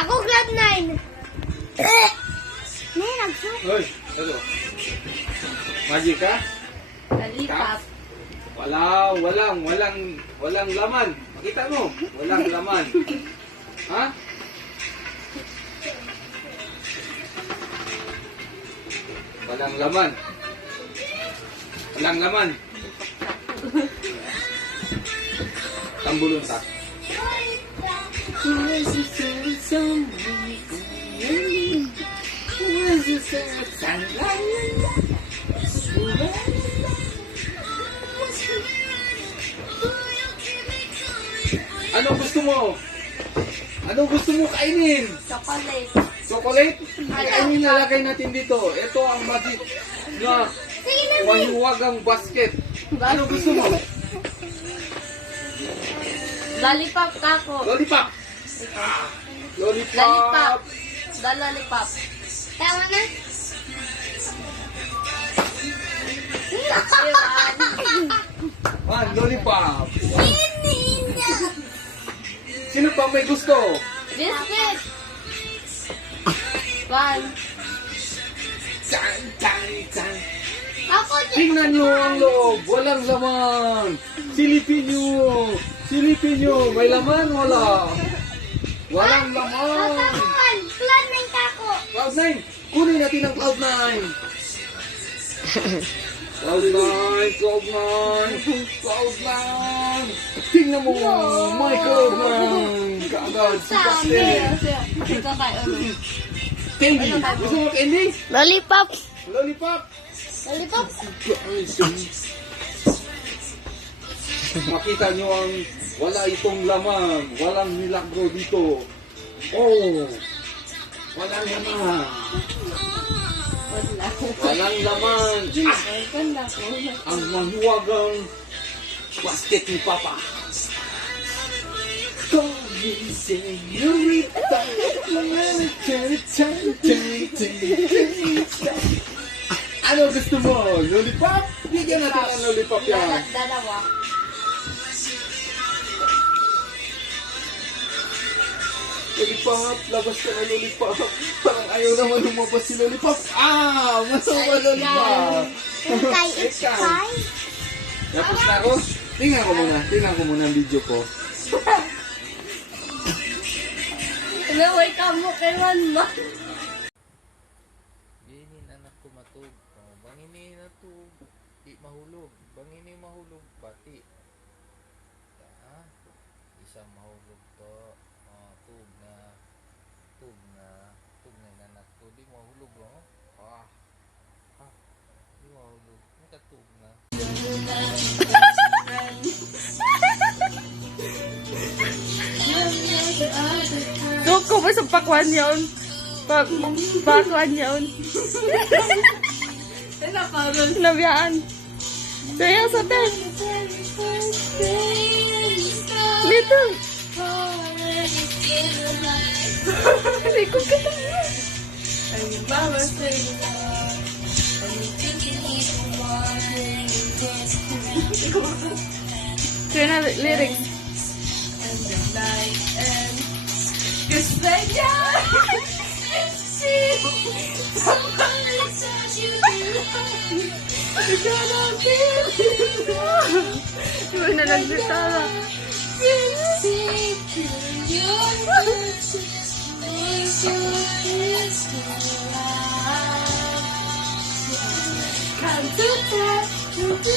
Ako grade 9. May nagsuot. Hoy, ano? Magic ka? Nalipat. Walang laman. Makita mo, walang laman. Ha? Walang laman. Walang laman. Tambulon ta. Ano gusto mo? Ano gusto mo kainin? Chocolate. Chocolate? Ay, nilalagay natin dito. Ito ang magic na mahiwagang basket. Ano gusto mo? Lollipop kako. Lollipop! Lollipop! Lollipop. The lollipop. Tama na. Lollipop! Sino pa may gusto? Biscuit. One. Chan! Ako Tingnan nyo ang loob. Walang laman. Silipin nyo. May laman? Wala. Walang laman. Katawan. Plan ng kako. Cloud9. Kunin natin ang Cloud9. Cloud9. Tingnan mo. My Cloud9. Kaagad. Si Pastel. Ito tayo. Candy. Gusto mo candy? Lollipop. Lollipop. Lollipop. Makita nyo ang wala itong laman. Walang milagro dito. Oh. Walang laman. Walang laman. Ganda ko. Ang mahiwagang basket ni Papa. Ano gusto mo? Lollipop? Bigyan natin ang lollipop yan. Dalawa. Lollipop, labas ka na lollipop. Parang ayaw naman lumabas si lollipop. Masama lollipop. Sky. Tapos na ako? Tingnan ko muna ang video ko. Naway ka mo kay Mama. Binin anak ko matug. Bangini na to. Di mahulog. Bangini mahulog. Bati. Isang mahulog to. Tug na anak ko. Di mahulog no? Di mahulog. Nakatug na. Duko mo sa pakwan yun. Pakwan yun. Nabiyaan. Kaya sa ten. Dito. Hindi ko kita. Kaya na lyrics. Iba na nagsitala. Come to touch, to be